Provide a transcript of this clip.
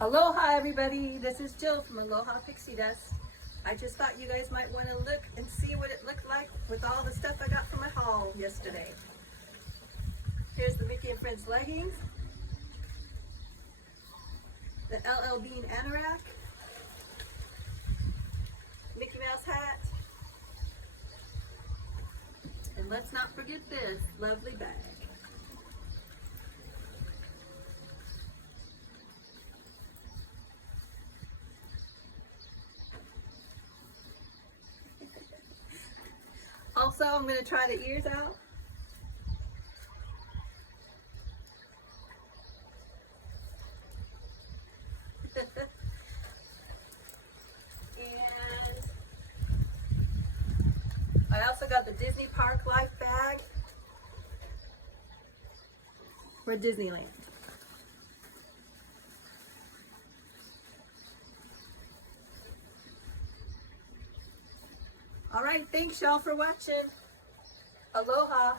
Aloha everybody, this is Jill from Aloha Pixie Dust. I just thought you guys might want to look and see what it looked like with all the stuff I got from my haul yesterday. Here's the Mickey and Friends leggings, the LL Bean anorak, Mickey Mouse hat, and let's not forget this lovely bag. Also, I'm going to try the ears out. And I also got the Disney Park Life bag for Disneyland. All right, thanks y'all for watching. Aloha.